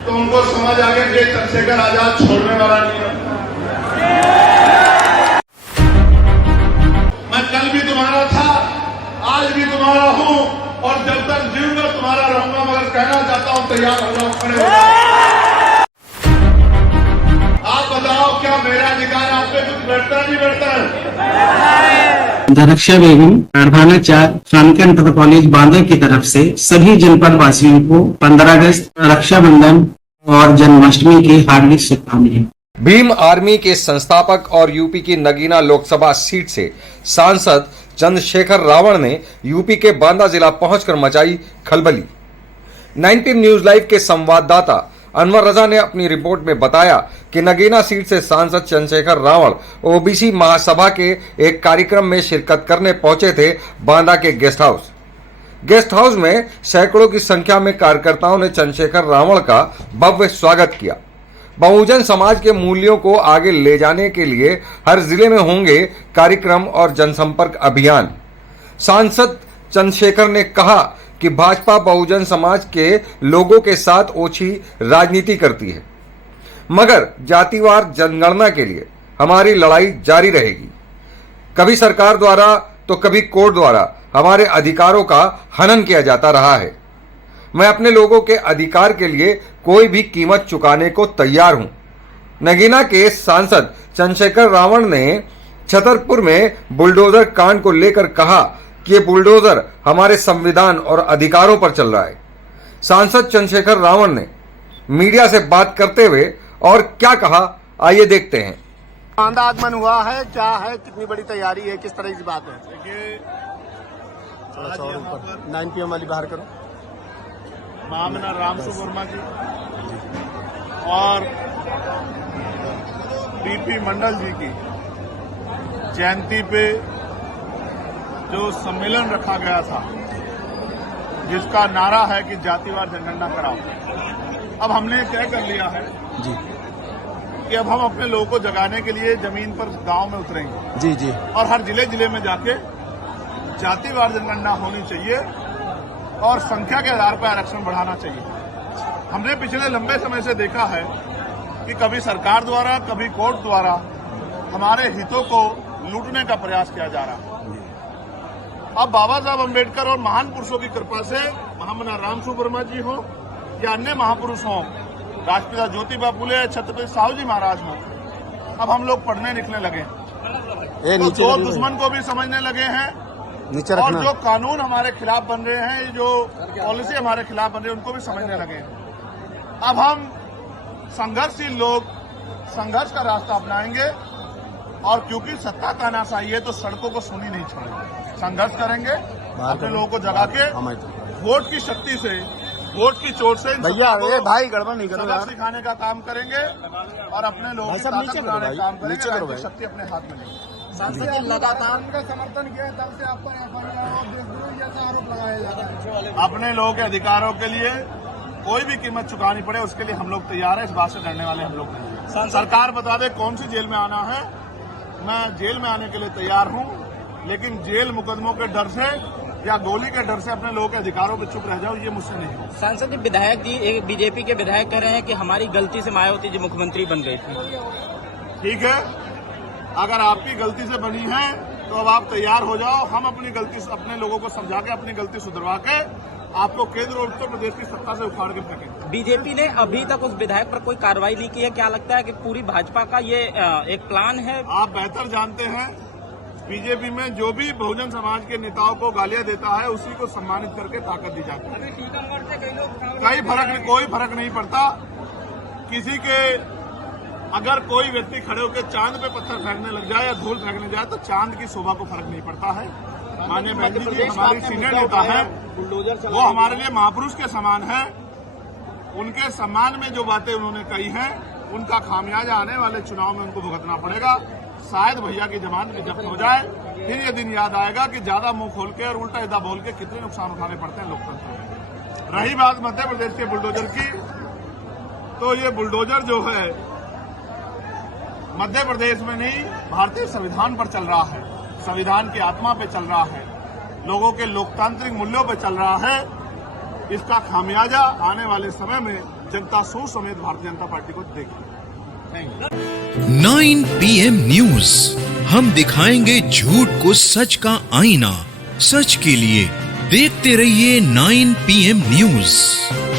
तो उनको समझ आ गया कि चंद्रशेखर आजाद छोड़ने वाला नहीं है। मैं कल भी तुम्हारा था, आज भी तुम्हारा हूं और जब तक जीऊंगा तुम्हारा रहूंगा। मगर कहना चाहता हूं, तैयार हो जाओ, खड़े हो जाओ। आप बताओ, क्या मेरा अधिकार आप पे कुछ बैठता नहीं बैठता है? रक्षा बेगम कारखाना 4 श्रमिक इंटर कॉलेज बांदा की तरफ से सभी जनपद वासियों को 15 अगस्त रक्षाबंधन और जन्माष्टमी की हार्दिक शुभकामनाएं। भीम आर्मी के संस्थापक और यूपी की नगीना लोकसभा सीट से सांसद चंद्रशेखर रावण ने यूपी के बांदा जिला पहुंचकर मचाई खलबली। 19 न्यूज लाइव के संवाददाता अनवर रजा ने अपनी रिपोर्ट में बताया कि नगीना सीट से सांसद चंद्रशेखर रावण ओबीसी महासभा के एक कार्यक्रम में शिरकत करने पहुंचे थे बांदा के गेस्ट हाउस में सैकड़ों की संख्या में कार्यकर्ताओं ने चंद्रशेखर रावण का भव्य स्वागत किया। बहुजन समाज के मूल्यों को आगे ले जाने के लिए हर जिले में होंगे कार्यक्रम और जनसंपर्क अभियान। सांसद चंद्रशेखर ने कहा कि भाजपा बहुजन समाज के लोगों के साथ ओछी राजनीति करती है, मगर जातिवार जनगणना के लिए हमारी लड़ाई जारी रहेगी। कभी सरकार द्वारा तो कभी कोर्ट द्वारा हमारे अधिकारों का हनन किया जाता रहा है। मैं अपने लोगों के अधिकार के लिए कोई भी कीमत चुकाने को तैयार हूं। नगीना के सांसद चंद्रशेखर रावण ने छतरपुर में बुलडोजर कांड को लेकर कहा कि ये बुलडोजर हमारे संविधान और अधिकारों पर चल रहा है। सांसद चंद्रशेखर रावण ने मीडिया से बात करते हुए और क्या कहा, आइए देखते हैं। बांदा आगमन हुआ है, क्या है, कितनी बड़ी तैयारी है, किस तरह की बात है? देखिए, 9 PM वाली बाहर करो। महामना रामसु वर्मा जी और पीपी मंडल जी की जयंती पे जो सम्मेलन रखा गया था, जिसका नारा है कि जातिवार जनगणना कराओ, अब हमने तय कर लिया है जी कि अब हम अपने लोगों को जगाने के लिए जमीन पर गांव में उतरेंगे जी जी और हर जिले में जाके जातिवार जनगणना होनी चाहिए और संख्या के आधार पर आरक्षण बढ़ाना चाहिए। हमने पिछले लंबे समय से देखा है कि कभी सरकार द्वारा कभी कोर्ट द्वारा हमारे हितों को लूटने का प्रयास किया जा रहा है। अब बाबा साहब अम्बेडकर और महान पुरुषों की कृपा से, महामना रामसु वर्मा जी हो या अन्य महापुरुष हों, राष्ट्रपिता ज्योतिबा फुले, छत्रपति साहू जी महाराज हों, अब हम लोग पढ़ने लिखने लगे, तो दो दुश्मन को भी समझने लगे हैं और जो कानून हमारे खिलाफ बन रहे हैं, जो पॉलिसी हमारे खिलाफ बन रही है, उनको भी समझने लगे हैं। अब हम संघर्षशील लोग संघर्ष का रास्ता अपनाएंगे और क्योंकि सत्ता तानाशाही है तो सड़कों को सुनी नहीं छोड़ेंगे, संघर्ष करेंगे, अपने लोगों को जगा के वोट की शक्ति से, वोट की चोट से भैया भाई गड़बड़ नहीं करो, सबक सिखाने का काम करेंगे और अपने लोगों की ताकत बढ़ाने का काम करेंगे। राज्य की शक्ति अपने हाथ में लेंगे। सांसद लगातार का समर्थन किया, तब से आप पर देशद्रोही जैसा आरोप लगाया जा रहा है। अपने लोगों के अधिकारों के लिए कोई भी कीमत चुकानी पड़े, उसके लिए हम लोग तैयार हैं। इस बात से डरने वाले हम लोग नहीं। सरकार बता दे कौन सी जेल में आना है, मैं जेल में आने के लिए तैयार हूं, लेकिन जेल मुकदमों के डर से या गोली के डर से अपने लोगों के अधिकारों पर चुप रह जाओ, ये मुझसे नहीं हो। सांसद जी, विधायक जी, एक बीजेपी के विधायक कह रहे हैं कि हमारी गलती से मायावती जी मुख्यमंत्री बन गई थी। ठीक है, अगर आपकी गलती से बनी है तो अब आप तैयार हो जाओ। हम अपनी गलती अपने लोगों को समझा के, अपनी गलती सुधरवा के आपको केंद्र और उत्तर प्रदेश की सत्ता से उखाड़ के फेंकेंगे। बीजेपी ने अभी तक उस विधायक पर कोई कार्रवाई नहीं की है। क्या लगता है कि पूरी भाजपा का ये एक प्लान है? आप बेहतर जानते हैं, बीजेपी में जो भी बहुजन समाज के नेताओं को गालियां देता है, उसी को सम्मानित करके ताकत दी जाती है। कोई फर्क नहीं पड़ता किसी के। अगर कोई व्यक्ति खड़े होकर चांद पे पत्थर फेंकने लग जाए या धूल फेंकने जाए तो चांद की शोभा को फर्क नहीं पड़ता है। माननीय बहन जी हमारी सीनियर नेता है, वो हमारे लिए महापुरुष के समान है। उनके सम्मान में जो बातें उन्होंने कही हैं, उनका खामियाजा आने वाले चुनाव में उनको भुगतना पड़ेगा। शायद भैया की जमानत भी जब्त हो जाए, फिर ये दिन याद आएगा कि ज्यादा मुंह खोल के और उल्टा सीधा बोल के कितने नुकसान उठाने पड़ते हैं लोकतंत्र में। रही बात मध्य प्रदेश के बुलडोजर की, तो ये बुलडोजर जो है मध्य प्रदेश में नहीं, भारतीय संविधान पर चल रहा है, संविधान की आत्मा पे चल रहा है, लोगों के लोकतांत्रिक मूल्यों पे चल रहा है। इसका खामियाजा आने वाले समय में जनता सू समेत भारतीय जनता पार्टी को देगी। 9 PM न्यूज, हम दिखाएंगे झूठ को सच का आईना। सच के लिए देखते रहिए 9 PM न्यूज।